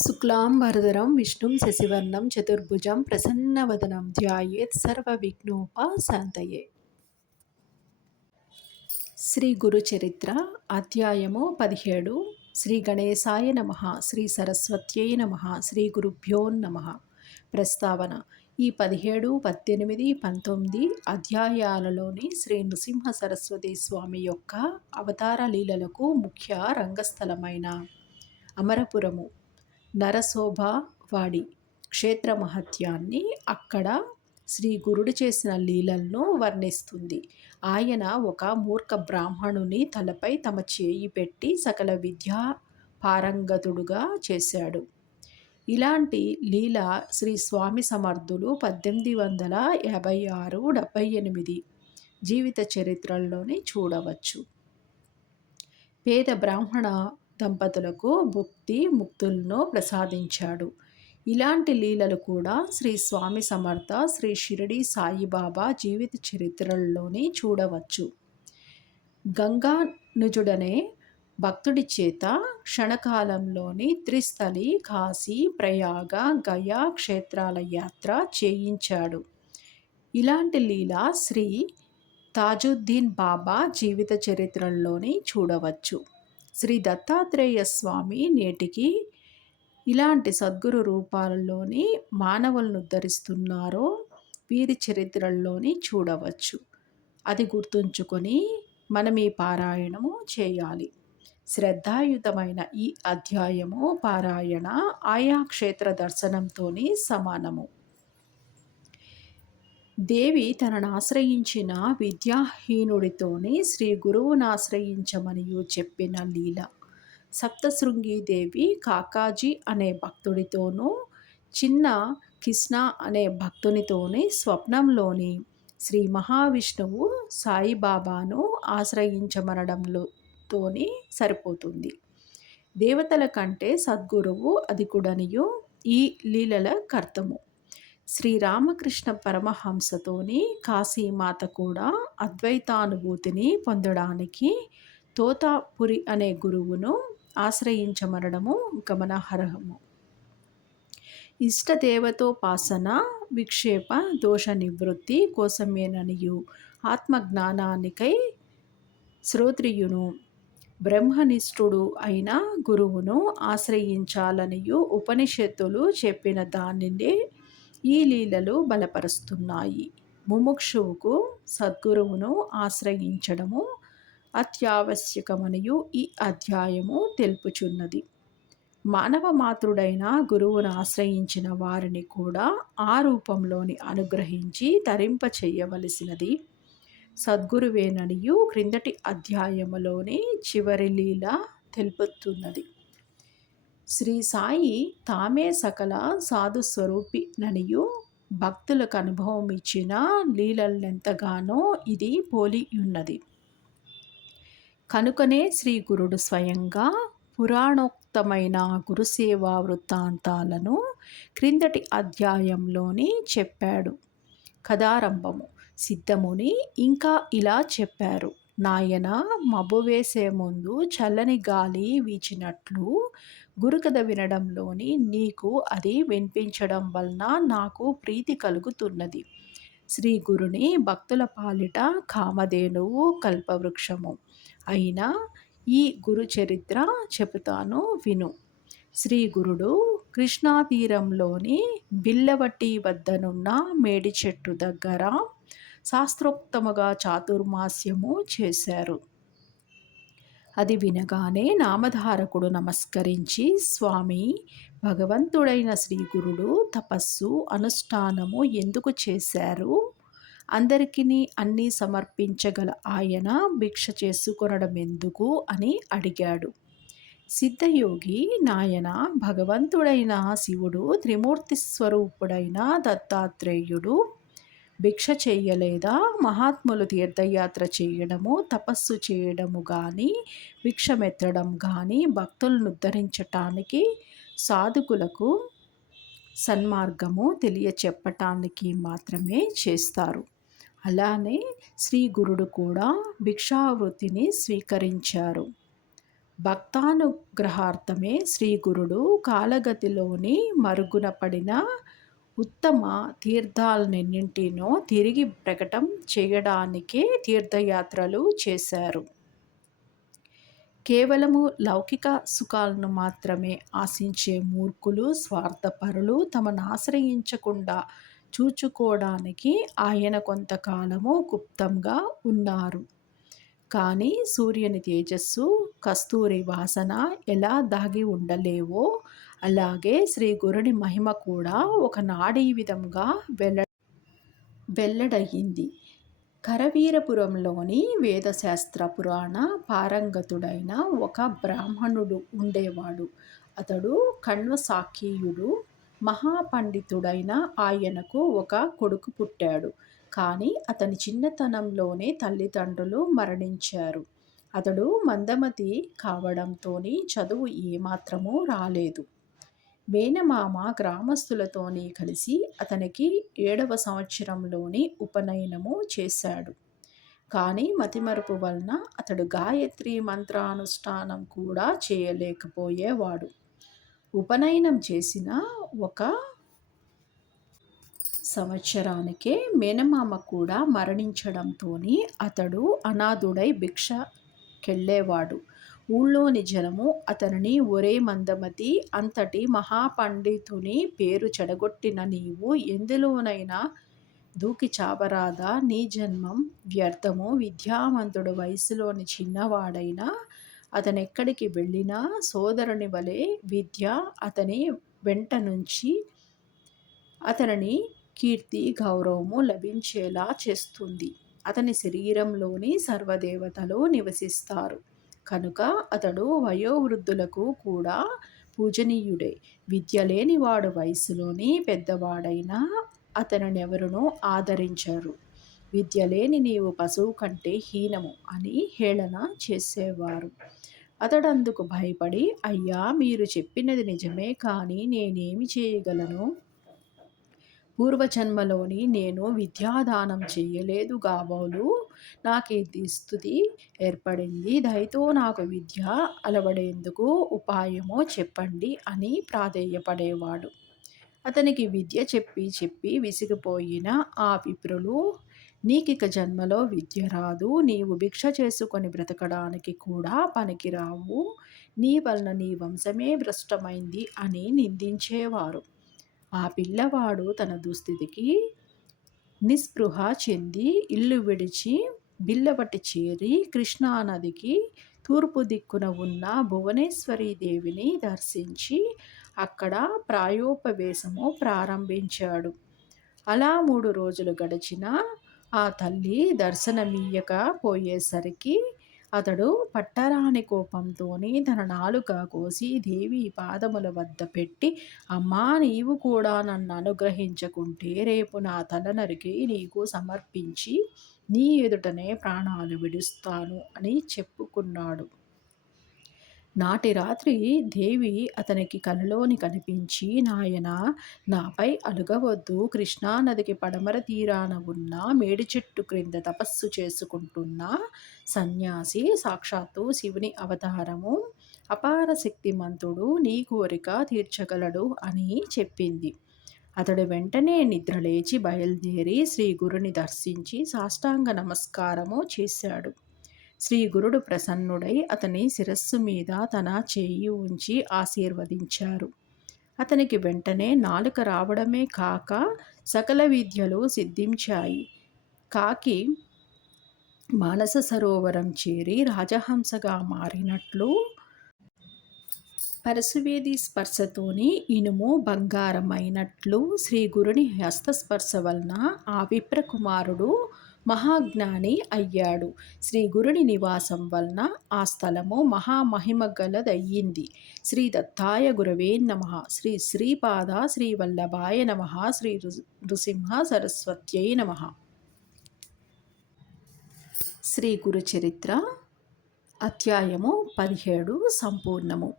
శుక్లాంబరధరం విష్ణుం శశివర్ణం చతుర్భుజం ప్రసన్నవదనం ధ్యాయేత్ సర్వవిఘ్నోపశాంతయే. శ్రీ గురు చరిత్ర అధ్యాయము 17. శ్రీ గణేశాయ నమ. శ్రీ సరస్వత్యై నమ. శ్రీ గురుభ్యో నమ. ప్రస్తావన: ఈ 17, 18, 19 అధ్యాయాలలోని శ్రీ నృసింహ సరస్వతి స్వామి యొక్క అవతార లీలలకు ముఖ్య రంగస్థలమైన అమరపురము నరశోభవాడి క్షేత్ర మహత్యాన్ని, అక్కడ శ్రీ గురుడు చేసిన లీలలను వర్ణిస్తుంది. ఆయన ఒక మూర్ఖ బ్రాహ్మణుని తలపై తమ చేయి పెట్టి సకల విద్యా పారంగతుడుగా చేశాడు. ఇలాంటి లీల శ్రీ స్వామి సమర్థులు 1856-78 జీవిత చరిత్రల్లోని చూడవచ్చు. పేద బ్రాహ్మణ దంపతులకు భుక్తి ముక్తులను ప్రసాదించాడు. ఇలాంటి లీలలు కూడా శ్రీ స్వామి సమర్థ శ్రీ షిరిడి సాయిబాబా జీవిత చరిత్రల్లోని చూడవచ్చు. గంగానుజుడనే భక్తుడి చేత క్షణకాలంలోని త్రిస్థలి, కాశీ, ప్రయాగ, గయా క్షేత్రాల యాత్ర చేయించాడు. ఇలాంటి లీల శ్రీ తాజుద్దీన్ బాబా జీవిత చరిత్రల్లోని చూడవచ్చు. శ్రీ దత్తాత్రేయ స్వామి నేటికి ఇలాంటి సద్గురు రూపాలలోని మానవులను ఉద్ధరిస్తున్నారో వీరి చరిత్రల్లోని చూడవచ్చు. అది గుర్తుంచుకొని మనం ఈ పారాయణము చేయాలి. శ్రద్ధాయుతమైన ఈ అధ్యాయము పారాయణ ఆయా క్షేత్ర దర్శనంతోని సమానము. దేవి తనను ఆశ్రయించిన విద్యాహీనుడితోని శ్రీ గురువును ఆశ్రయించమనియు చెప్పిన లీల. సప్తశృంగీదేవి కాకాజీ అనే భక్తుడితోనూ, చిన్న కృష్ణ అనే భక్తునితోని స్వప్నంలోని శ్రీ మహావిష్ణువు సాయిబాబాను ఆశ్రయించమనడంతోని సరిపోతుంది. దేవతల కంటే సద్గురువు అధికుడనియు ఈ లీలల కర్తము. శ్రీరామకృష్ణ పరమహంసతోని కాశీమాత కూడా అద్వైతానుభూతిని పొందడానికి తోతాపురి అనే గురువును ఆశ్రయించమనడము గమనార్హము. ఇష్టదేవతోపాసన విక్షేప దోష నివృత్తి కోసమేననియు, ఆత్మజ్ఞానానికై శ్రోత్రియును బ్రహ్మనిష్ఠుడు అయిన గురువును ఆశ్రయించాలనియు ఉపనిషత్తులు చెప్పిన దానినే ఈ లీలలు బలపరుస్తున్నాయి. ముముక్షువుకు సద్గురువును ఆశ్రయించడము అత్యావశ్యకమనియు ఈ అధ్యాయము తెలుపుచున్నది. మానవ మాతృడైన గురువును ఆశ్రయించిన వారిని కూడా ఆ రూపంలోని అనుగ్రహించి తరింప చేయవలసినది సద్గురువేననియు క్రిందటి అధ్యాయములోని చివరి లీల తెలుపుతున్నది. శ్రీ సాయి తామే సకల సాధుస్వరూపిననియు భక్తులకు అనుభవం ఇచ్చిన లీలలెంతగానో ఇది పోలియున్నది. కనుకనే శ్రీ గురుడు స్వయంగా పురాణోక్తమైన గురుసేవా వృత్తాంతాలను క్రిందటి అధ్యాయంలోని చెప్పాడు. కథారంభము: సిద్ధముని ఇంకా ఇలా చెప్పారు. నాయనా, మబ్బు వేసే ముందు చల్లని గాలి వీచినట్లు గురుకథ వినడంలోని నీకు అది వినిపించడం వలన నాకు ప్రీతి కలుగుతున్నది. శ్రీ గురుని భక్తుల పాలిట కామధేనువు, కల్పవృక్షము అయిన ఈ గురు చరిత్ర చెబుతాను విను. శ్రీ గురుడు కృష్ణాతీరంలోని బిల్లవటి వద్దనున్న మేడి చెట్టు దగ్గర శాస్త్రోక్తముగా చాతుర్మాస్యము చేశారు. అది వినగానే నామధారకుడు నమస్కరించి, స్వామి, భగవంతుడైన శ్రీ గురుడు తపస్సు అనుష్ఠానము ఎందుకు చేశారు? అందరికీ అన్నీ సమర్పించగల ఆయన భిక్ష చేసుకొనడం ఎందుకు అని అడిగాడు. సిద్ధయోగి, నాయన, భగవంతుడైన శివుడు త్రిమూర్తి స్వరూపుడైన దత్తాత్రేయుడు భిక్ష చేయలేదా? మహాత్ములు తీర్థయాత్ర చేయడము, తపస్సు చేయడము కానీ, భిక్షమెత్తడం కానీ భక్తులను ఉద్ధరించటానికి, సాధకులకు సన్మార్గము తెలియచెప్పటానికి మాత్రమే చేస్తారు. అలానే శ్రీ గురుడు కూడా భిక్షావృత్తిని స్వీకరించారు. భక్తానుగ్రహార్థమే శ్రీగురుడు కాలగతిలోని మరుగున పడిన ఉత్తమ తీర్థాలన్నింటినో తిరిగి ప్రకటం చేయడానికే తీర్థయాత్రలు చేశారు. కేవలము లౌకిక సుఖాలను మాత్రమే ఆశించే మూర్ఖులు, స్వార్థపరులు తమను ఆశ్రయించకుండా చూచుకోవడానికి ఆయన కొంతకాలము గుప్తంగా ఉన్నారు. కానీ సూర్యుని తేజస్సు, కస్తూరి వాసన ఎలా దాగి ఉండలేవో అలాగే శ్రీ గురుని మహిమ కూడా ఒకనాడు ఈ విధంగా వెల్లడయింది. కరవీరపురంలోని వేదశాస్త్ర పురాణ పారంగతుడైన ఒక బ్రాహ్మణుడు ఉండేవాడు. అతడు కణ్వసాఖ్యయుడు. మహాపండితుడైన ఆయనకు ఒక కొడుకు పుట్టాడు. కానీ అతని చిన్నతనంలోనే తల్లిదండ్రులు మరణించారు. అతడు మందమతి కావడంతోని చదువు ఏమాత్రమూ రాలేదు. మేనమామ గ్రామస్తులతోని కలిసి అతనికి 7వ సంవత్సరంలోని ఉపనయనము చేశాడు. కానీ మతిమరుపు వలన అతడు గాయత్రి మంత్రానుష్ఠానం కూడా చేయలేకపోయేవాడు. ఉపనయనం చేసిన ఒక సంవత్సరానికే మేనమామ కూడా మరణించడంతోని అతడు అనాథుడై భిక్షకెళ్ళేవాడు. ఊళ్ళోని జనము అతనిని ఒరే మందమతి, అంతటి మహాపండితుని పేరు చెడగొట్టిన నీవు ఎందులోనైనా దూకి చావరాదా? నీ జన్మం వ్యర్థము. విద్యావంతుడు వయసులోని చిన్నవాడైనా అతనెక్కడికి వెళ్ళినా సోదరుని వలె విద్య అతని వెంట నుంచి అతనిని కీర్తి గౌరవము లభించేలా చేస్తుంది. అతని శరీరంలోని సర్వదేవతలు నివసిస్తారు కనుక అతడు వయోవృద్ధులకు కూడా పూజనీయుడే. విద్య లేనివాడు వయసులోని పెద్దవాడైనా అతనినెవరునూ ఆదరించరు. విద్య లేని నీవు పశువు కంటే హీనము అని హేళన చేసేవారు. అతడందుకు భయపడి, అయ్యా, మీరు చెప్పినది నిజమే, కానీ నేనేమి చేయగలను? పూర్వజన్మలోని నేను విద్యాదానం చేయలేదు కాబోలు నాకీ దుస్థితి ఏర్పడింది. దయతో నాకు విద్య అలవడేందుకు ఉపాయమో చెప్పండి అని ప్రాధేయపడేవాడు. అతనికి విద్య చెప్పి చెప్పి విసిగిపోయిన ఆ విప్రులు, నీకిక జన్మలో విద్య రాదు, నీవు భిక్ష చేసుకొని బ్రతకడానికి కూడా పనికిరావు, నీ వలన నీ వంశమే భ్రష్టమైంది అని నిందించేవారు. ఆ పిల్లవాడు తన దుస్థితికి నిస్పృహ చెంది ఇల్లు విడిచి బిల్లవటి చేరి కృష్ణానదికి తూర్పు దిక్కున ఉన్న భువనేశ్వరీ దేవిని దర్శించి అక్కడ ప్రాయోపవేశము ప్రారంభించాడు. అలా 3 రోజులు గడిచినా ఆ తల్లి దర్శనమియ్యక పోయేసరికి అతడు పట్టరాని కోపంతోని తన నాలుక కోసి దేవి పాదముల వద్ద పెట్టి, అమ్మా, నీవు కూడా నన్ను అనుగ్రహించకుంటే రేపు నా తల నరికి నీకు సమర్పించి నీ ఎదుటనే ప్రాణాలు విడుస్తాను అని చెప్పుకున్నాడు. నాటి రాత్రి దేవి అతనికి కలలోని కనిపించి, నాయనా, నాపై అలుగవద్దు. కృష్ణానదికి పడమర తీరాన ఉన్న మేడి చెట్టు క్రింద తపస్సు చేసుకుంటున్న సన్యాసి సాక్షాత్తు శివుని అవతారము. అపార శక్తిమంతుడు, నీ కోరిక తీర్చగలడు అని చెప్పింది. అతడు వెంటనే నిద్రలేచి బయలుదేరి శ్రీ గురుని దర్శించి సాష్టాంగ నమస్కారము చేశాడు. శ్రీ గురుడు ప్రసన్నుడై అతని శిరస్సు మీద తన చేయి ఉంచి ఆశీర్వదించారు. అతనికి వెంటనే నాలుక రావడమే కాక సకల విద్యలు సిద్ధించాయి. కాకి మానస సరోవరం చేరి రాజహంసగా మారినట్లు పరశువేది స్పర్శతోని ఇనుము బంగారమైనట్లు శ్రీ గురుని హస్తస్పర్శ వలన ఆ విప్రకుమారుడు మహాజ్ఞాని అయ్యాడు. శ్రీ గురుని నివాసం వలన ఆ స్థలము మహామహిమగలదయ్యింది. శ్రీ దత్తాయ గురవే నమః. శ్రీ శ్రీపాద శ్రీవల్లభాయ నమః. శ్రీ నృసింహ సరస్వత్యై నమః. శ్రీ గురు చరిత్ర అధ్యాయము 17 సంపూర్ణము.